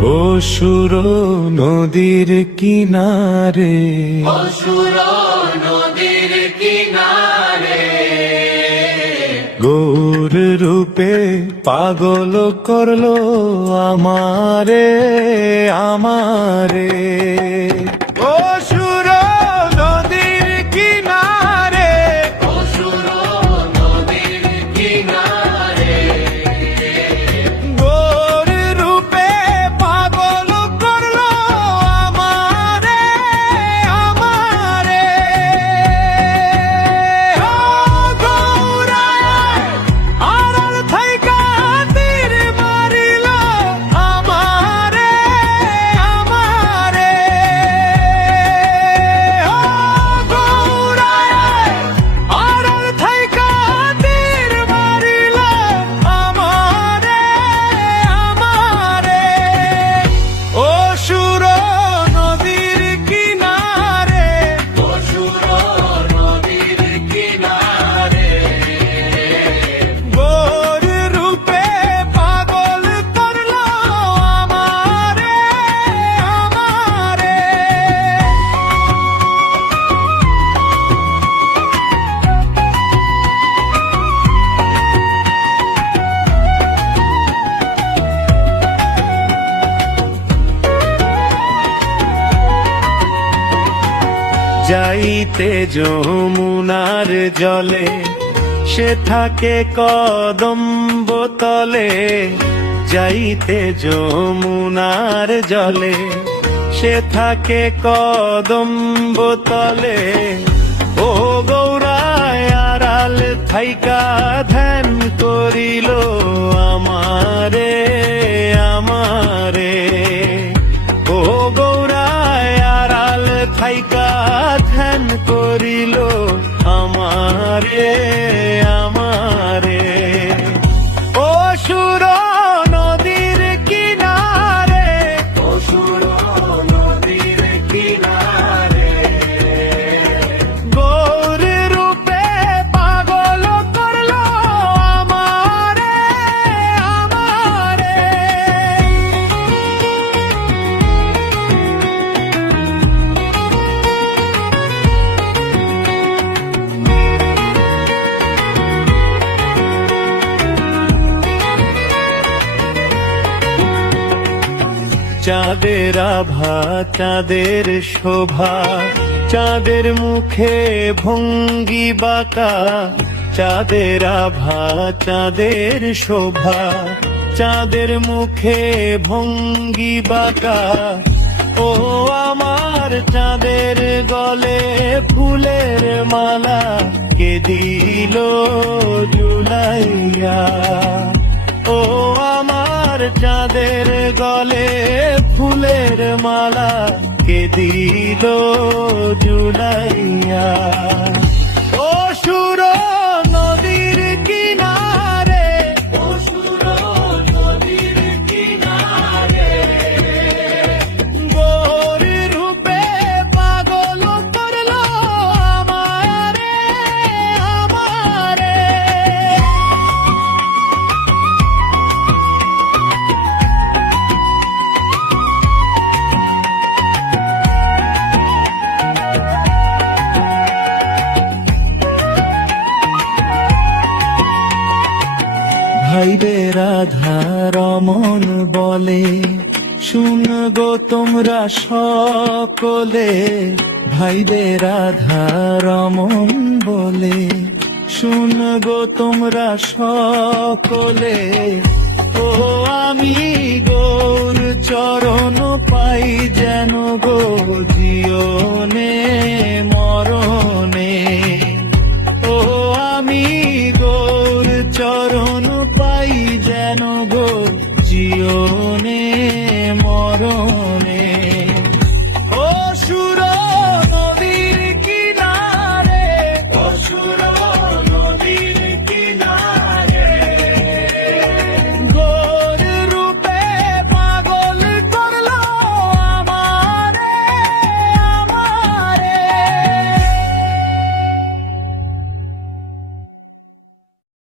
অসুর নদীর কিনারে, অসুর নদীর কিনারে, গৌর রূপে পাগল করলো আমারে আমারে। অসুর নদীর কিনারে, অসুর নদীর কিনারে, গৌর রূপে পাগল করলো আমারে আমারে। ও গৌরায় আড়াল থাইকা তীর মারিল আমারে আমারে। ও গৌরায় আড়াল থাইকা তীর মারিল আমারে আমারে। অসুর নদীর কিনারে, অসুর নদীর কিনারে, গৌর রূপে পাগল করলো আমারে আমারে। যাইতে যমুনার জলে, সে থাকে কদম্ব তলে। যাইতে যমুনার জলে, সে থাকে কদম্ব তলে। ও গৌরায় আড়াল থাইকা ধ্যান করিল আমারে আমারে। ও গৌরায় আড়াল থাইকা ধ্যান করিল আমারে আমারে। অসুর নদীর কিনারে, অসুর নদীর কিনারে, গৌর রূপে পাগল করলো আমারে আমারে। চাঁদের আভা চাঁদের শোভা, চাঁদের মুখে ভঙ্গি বাঁকা। চাঁদের আভা চাঁদের শোভা, চাঁদের মুখে ভঙ্গি বাঁকা। ও আমার চাঁদের গলে ফুলের মালা, কে দিল জুলাইয়া। ও আমার চাঁদের গলে ফুলের মালা, কে দিল জুলাইয়া। অসুর নদীর কিনারে, অসুর নদীর কিনারে, গৌর রূপে পাগল করলো আমারে আমারে। ভাইবে রাধা রমন বলে, শুন গো তোমরা সকলে। ভাইবে রাধা রমন বলে, শুন গো তোমরা সকলে। ও আমি গৌর চরণ পাই যেন গো জীবনে মরণে। ও আমি গৌর চরণ পাই যেন গো জীবনে